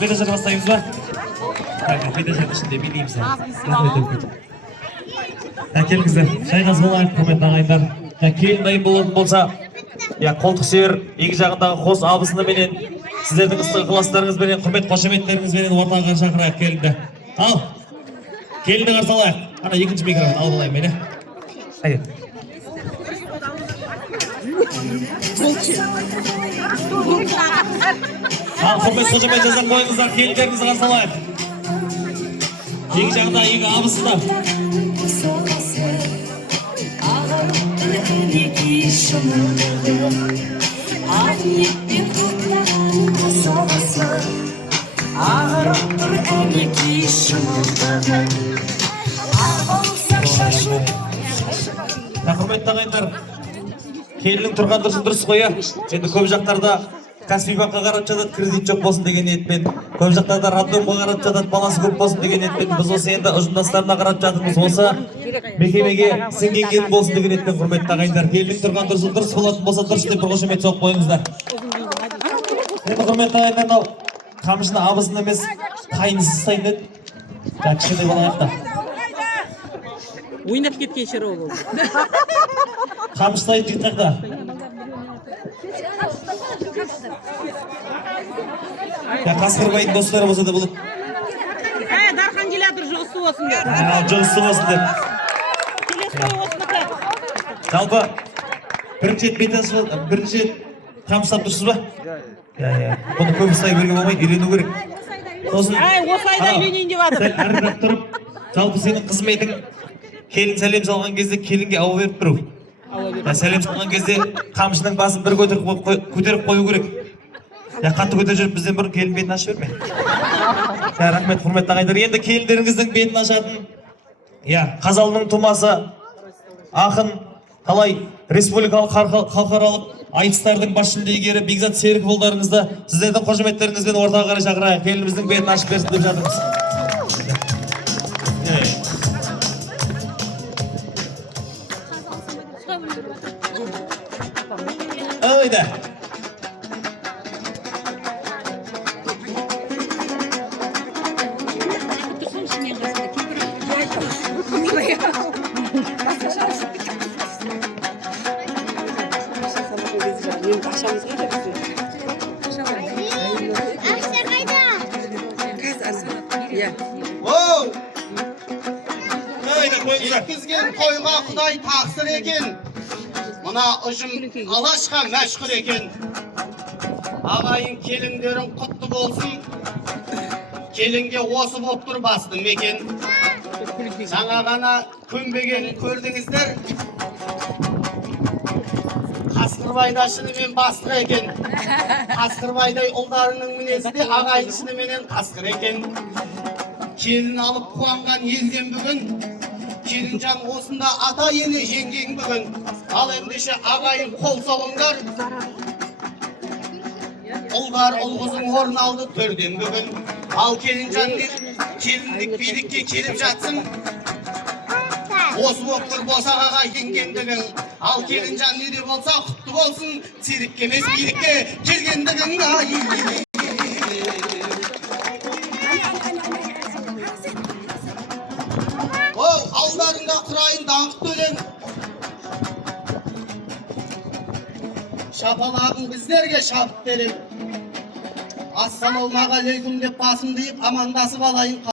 Vedajar başlayımız var. Vedajar içinde bileyim sen. Kelin kızlar, şayğaz olayın құрметті ағайындар. Келін дайын болса, қолтық север екі жағындағы қос абысыны менен, сіздердің ыстық ықыластарыңыз менен, құрмет қошеметтеріңіз менен ортаға шақырайық келінді. Ал, келінді қарсы алайық. Ана екінші микрофон алып алайын мені. Hayır. Al құрмет қошемет жазақ қойыңыздар, келіндеріңізді қарсы алайық. Екі жағында екі абысыны. Құрметті ағайындар, келінің тұрған дұрыс қойы. Енді көп жақтарда Каспий банкқа қарап жатады, кредит жоқ болсын деген ниетпен. Көп жақтарда роддомға қарап жатады, баласы көп болсын деген ниетпен. Біз осы енді ұжымдастарына қарап жатырмыз. Осы мекемеге сіңген болсын деген ниетпен, құрметті ағайындар. Келінің тұрған дұрыс болатын болса, дұрыс деп бір қошемет соғып қойыңыздар. Енді құрметті ағайындар, мынау қамшыны абысын емес, қайынысы ұстайын деді. Кішкентай бала аяқта. Ойнап кеткен шаруа болды. Қамшыстайын життақта. Қасқырбайдың достары болса да болады. Дархан келатыр, жұғысы болсын деп. Жұғысы болсын деп. Жалпы, бірінші қамшылап тұрсыз ба? Бұны көп ұстай берге болмайды, үйрену керек. Осы айда үйленейін деп адыр. Әріріп тұрып, жалпы сенің қызметің келін сәлем салған кезде келінге ауа беріп тұру. Сәлем салған кезде қамшының басын бір көтеріп қою керек. Қатты көтер жүріп бізден бұрын келін бетін ашып берме. Рахмет, құрметті ағайындар. Енді келіндеріңіздің бетін ашатын Қазалының тумасы ақын қалай республикалық халықаралық айтыстардың бас жүлдегері Бекзат Серікболдарыңызды сіздердің қошеметтеріңізбен ортаға қарай шақырайық. Келініміздің бетін ашып берсін деп жатырмыз. Öyle. Yetkizgen toyga Xudoy taqsir ekan. Mına ұжым алашқа мәшғүр екен. Ағайын келіндерің құтты болсын. Келінге осы боп тұр бастым екен. Жаңа ғана көнбегенін көрдіңіздер. Қасқырбайда шынымен бастық екен. Қасқырбайдай ұлдарының мінезі де ағайын шыныменен қасқыр екен. Келін алып қуанған елден бүгін. Келінжан осында ата ене жеңген бүгін. Ал ендеше ағайын қол соғыңдар. Ұлдар ұлғызың орын алды төрден бүгін. Ал келінжан келіндік билікке келіп жатсын. Осы боқтыр босағаға енгендігің. Ал келінжан неде болса құтты болсын. Серікке емес билікке келгендігің. Алдарында құрайын даңқты өлең. Шапалағың біздерге шабыт берем. Ассалаумағалейкум деп басымды иіп амандасып алайын.